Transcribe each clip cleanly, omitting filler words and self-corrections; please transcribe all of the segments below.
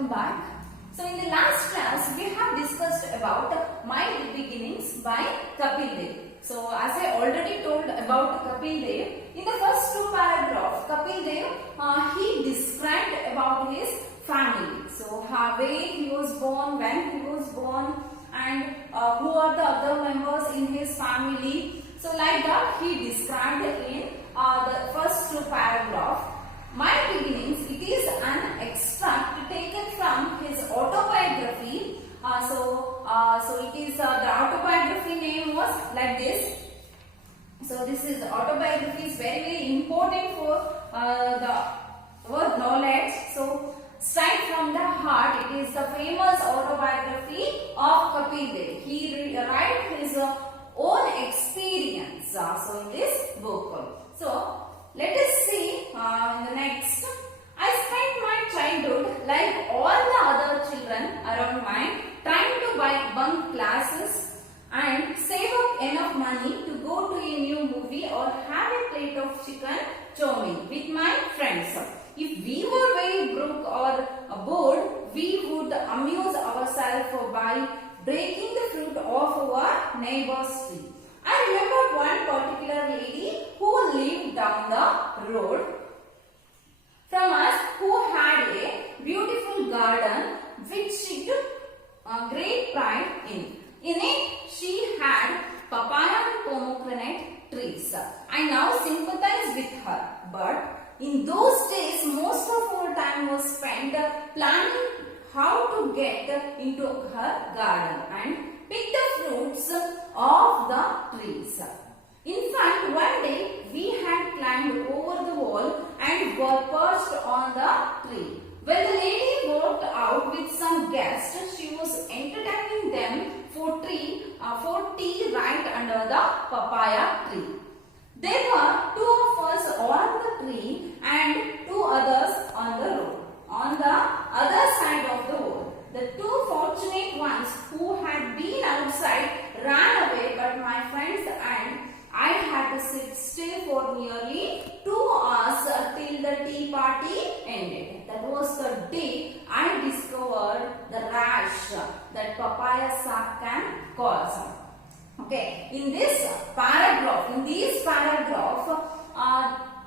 welcome back. So in the last class we have discussed about My Beginnings by Kapil Dev. So as I already told about Kapil Dev, in the first two paragraphs Kapil Dev he described about his family. So where he was born, when he was born, and who are the other members in his family. So like that he described in the first two paragraphs. My Beginnings, it is an extract taken from his autobiography. So it is the autobiography name was like this. So this is autobiography is very important for the word knowledge. So straight from the heart, it is the famous autobiography of Kapil Dev. He write his own experience. So in this book. So let us see in the next. I spent my childhood like all the other children around mine, trying to bunk classes and save up enough money to go to a new movie or have a plate of chicken chow mein with my friends. If we were very broke or bored, we would amuse ourselves by breaking the fruit off our neighbor's tree. I remember one particular lady who lived down the road from us, who had a beautiful garden which she took great pride in. In it, she had papaya and pomegranate trees. I now sympathize with her, but in those days, most of our time was spent planning how to get into her garden and pick the fruits of the trees. In fact, one day we had climbed over the wall and were perched on the tree. When the lady walked out with some guests, she was entertaining them for tea right under the papaya tree. There were two of us on the tree and two others on the road. On the other side of the wall, the two fortunate ones who had been outside ran away, but my friends and I had to sit still for nearly 2 hours till the tea party ended. That was the day I discovered the rash that papaya sack can cause. Okay, in this paragraph,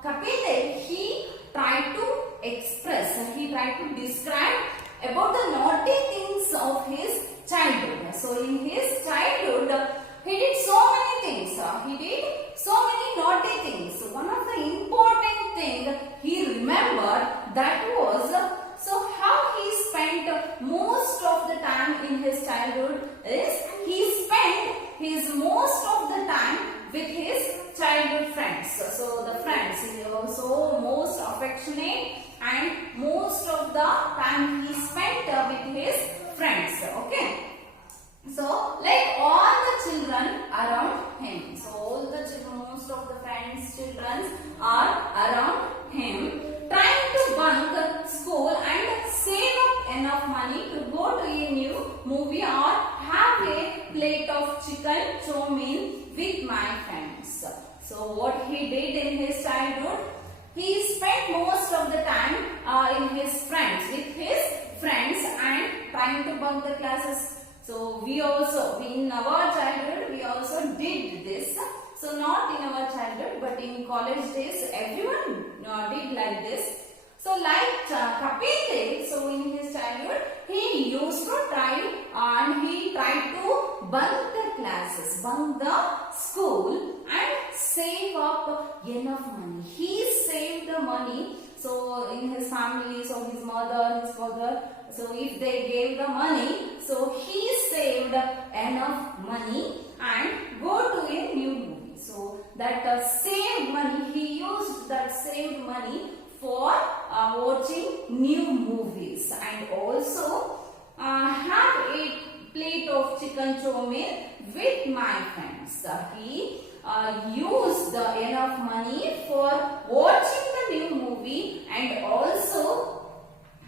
Kapil Dev, he tried to express, he tried to describe about the naughty things of his childhood. So in his childhood, he did so many things. He did so many naughty things. One of the important things he remembered, that was so how he spent most of the time in his childhood is he spent his most of the time with his childhood friends. So the friends, he was so most affectionate and most of the time he spent with his friends. Okay. So like all the children around him. So all the children, most of the friends, children are around him, trying to bunk school and save up enough money to go to a new movie or have a plate of chicken chow mein with my friends. So what he did in his childhood, he spent most of the time with his friends and trying to bunk the classes. So we also, in our childhood, we also did this. So not in our childhood, but in college days, everyone did like this. So like Kapil Dev, so in his childhood, he used to try and he tried to bunk the classes, bunk the school and save up enough money. He saved the money. So in his family, so his mother, his father, so if they gave the money, so he saved enough money and go to a new movie. So that saved money, he used that saved money for watching new movies and also have a plate of chicken chow mein with my friends. He used enough money for watching the new movie and also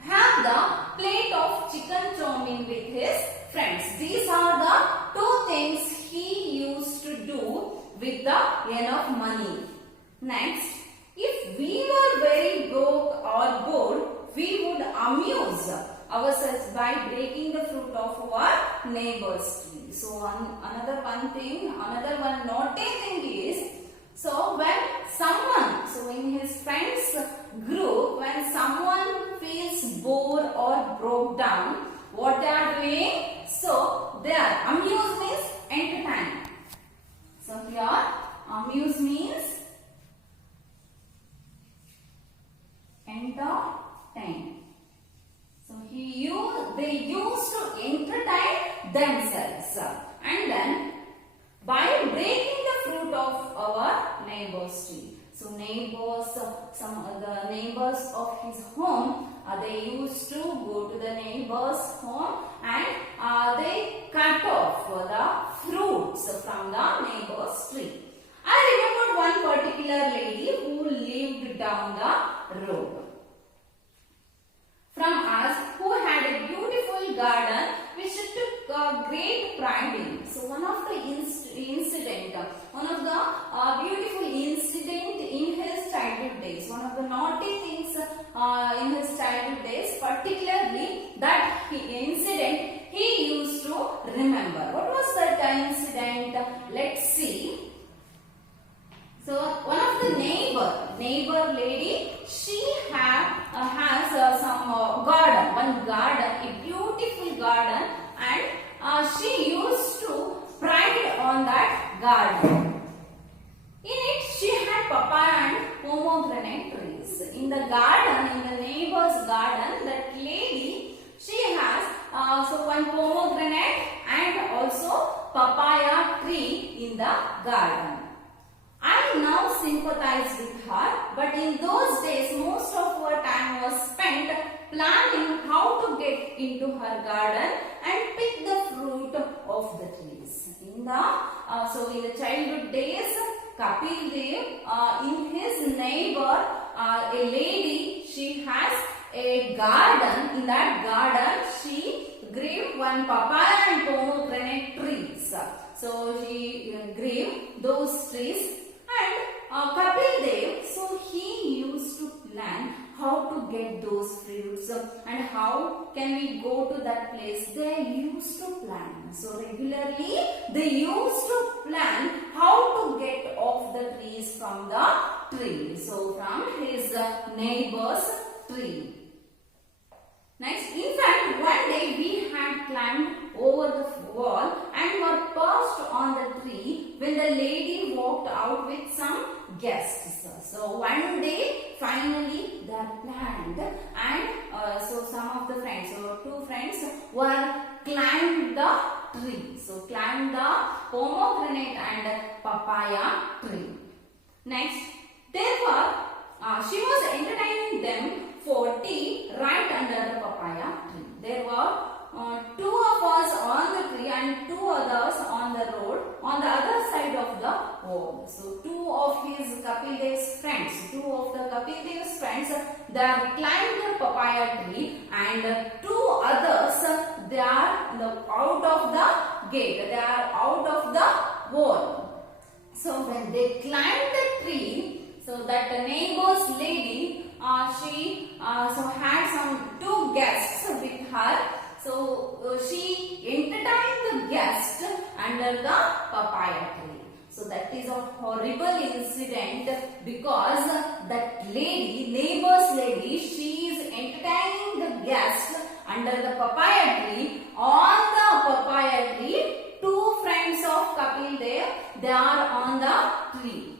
have the plate of chicken chow mein with his friends. These are the two things he used to do with the enough money. Next, if we were very broke or bored, we would amuse ourselves by breaking the fruit of our neighbor's tree. So another one naughty thing is, so when someone, so in his friends group, when someone feels bored or broke down, what they are doing? So they are, amuse means entertain. So here amuse means entertain. So they used to entertain themselves, and then by breaking the fruit of our neighbor's tree. So neighbors, the neighbors of his home, they used to go to the neighbor's home and they cut off the fruits from the neighbor's tree. I remembered one particular lady who lived down the road from us, who had a beautiful garden which she took great pride in. So one of the beautiful incident in his childhood days, one of the naughty things in his childhood days, particularly that incident he used to remember. What was that incident? Let's see. So one of the neighbor lady, she has some garden, a beautiful garden, and she used to pride on that garden. In it, she had papaya and pomegranate trees. In the garden, in the neighbor's garden, that lady, she has so one pomegranate and also papaya tree in the garden. I now sympathize with her, but in those days, most of her time was spent planning how to get into her garden and pick the fruit of the trees. In the childhood days, Kapil Dev, in his neighbor, a lady, she has a garden. In that garden, she grew one papaya and pomegranate trees. So she grew those trees. And Kapil Dev, so he used to plan how to get those fruits and how can we go to that place. They used to plan. So regularly they used to plan how to get off the trees from the tree. So from his neighbor's tree. Next, in fact, one day we had climbed over the wall and were perched on the tree when the lady walked out with some guests. So one day, finally, they planned, and so some of the friends, so two friends, were climbed the tree. So climbed the pomegranate and papaya tree. Next, she was entertaining them for tea right under the papaya tree. There were two of us on the tree and two others on the road on the other side of the wall. So two of his Kapil Dev's friends, they are climbed the papaya tree, and two others, they are out of the gate, they are out of the wall. So when they climbed the tree, so that the neighbor's lady, she had some two guests with her. So she entertained the guest under the papaya tree. So that is a horrible incident, because that lady, neighbor's lady, she is entertaining the guest under the papaya tree. On the papaya tree, two friends of Kapil Dev, they are on the tree.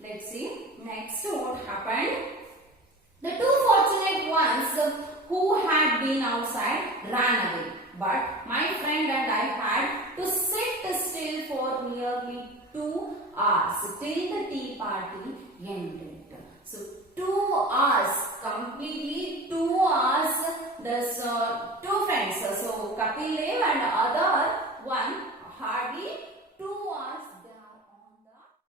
Let's see next what happened. The two fortunate ones who had been outside ran away, but my friend and I had to sit still for nearly 2 hours till the tea party ended. So 2 hours